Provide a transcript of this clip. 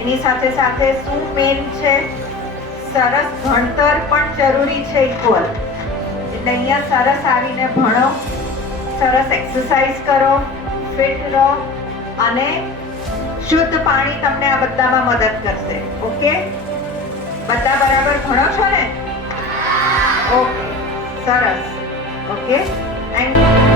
એની સાથે સાથે શું મેન છે, સરસ ભણતર પણ જરૂરી છે ઇક્વલ. એટલે અહીંયા સરસ આવીને ભણો, સરસ એક્સરસાઇઝ કરો, ફિટ રહો અને શુદ્ધ પાણી તમને આ બધામાં મદદ કરશે. ઓકે, બધા બરાબર ભણો છો ને? ઓકે, સરસ. Okay, thank you.